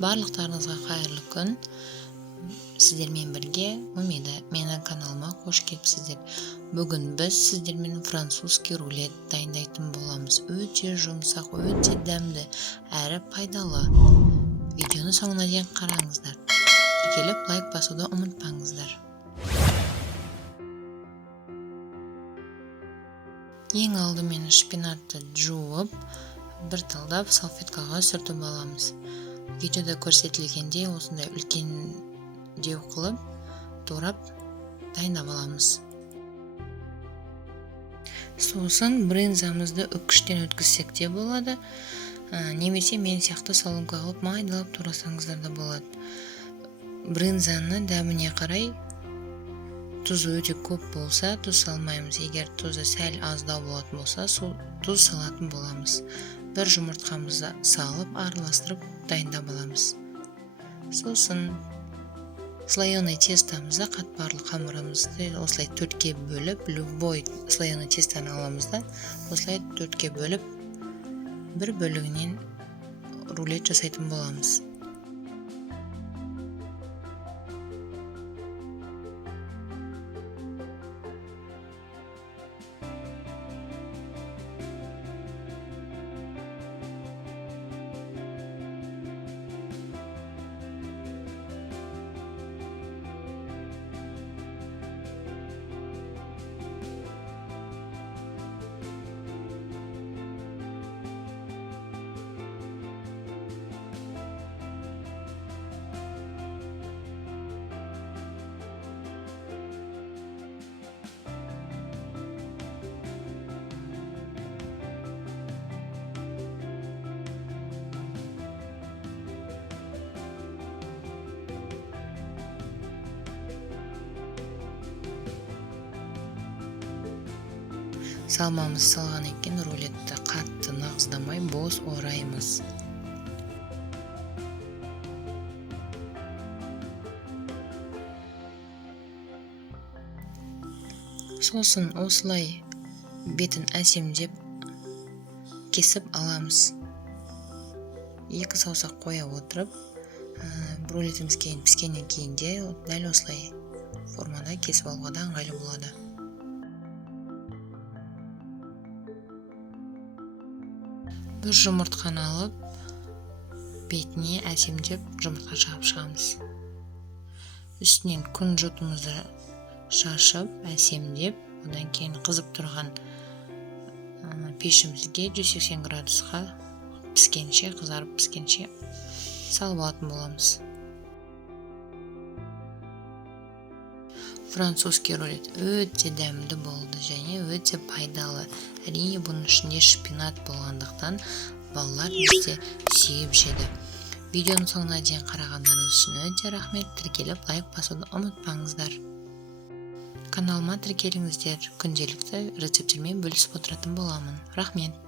Барлықтарыңызға қайырлы күн. Сіздермен бірге Умида менің каналыма қош келіпсіздер. Бүгін біз сіздермен французский рулет дайындайтын боламыз. Өте жұмсақ, өте дәмді, әрі пайдалы. Видеоны соңына дейін қараңыздар. Тіркеліп лайк басуды ұмытпаңыздар. Ең алдымен шпинатты жуып, бір талдап салфеткаға сүртіп аламыз. Видеода көрсетілгендей осындай үлкендеу қылып, турап дайындап аламыз. Сосын брынзамызды үккіштен өткізсек те болады. Немесе мен сияқты соломка қылып майдалап турасаңыздар да болады. Брынзаны дәміне қарай тұзы өте көп болса, тұз салмаймыз. Егер тұзы сәл аздау болатын болса, тұз салатын боламыз. Бір жұмыртқамызды салып, араластырып дайындап аламыз. Сосын слоеный тестамызды, қатпарлы қамырымызды осылай төртке бөліп, любой слоеный тестаны аламыз да, осылай төртке бөліп, бір бөлігінен рулет жасайтын боламыз. Салмамыз салған екен, рулетті қатты нағыздамай бос ораймыз. Сосын осылай бетін әсемдеп кесіп аламыз. Екі саусақ қоя отырып, рулетіміз піскеннен кейін де дәл осылай формада кесіп алуға да ыңғайлы болады. Бір жұмыртқаны алып, бетіне әсемдеп жұмыртқа шығамыз. Үстінен күнжутымызды шашып, әсемдеп, одан кейін қызып тұрған пешімізге 180 градусқа піскенше, қызарып піскенше салып алатын боламыз. Французский рулет өте дәмді болды және өте пайдалы. Әрине бұның ішінде шпинат болғандықтан балалар бізде сүйіп жеді. Видеоның соңына дейін қарағандарыңыз үшін өте рахмет. Тіркеліп лайк басуды ұмытпаңыздар. Каналыма тіркеліңіздер. Күнделікті рецептермен бөлісіп отыратын боламын. Рахмет.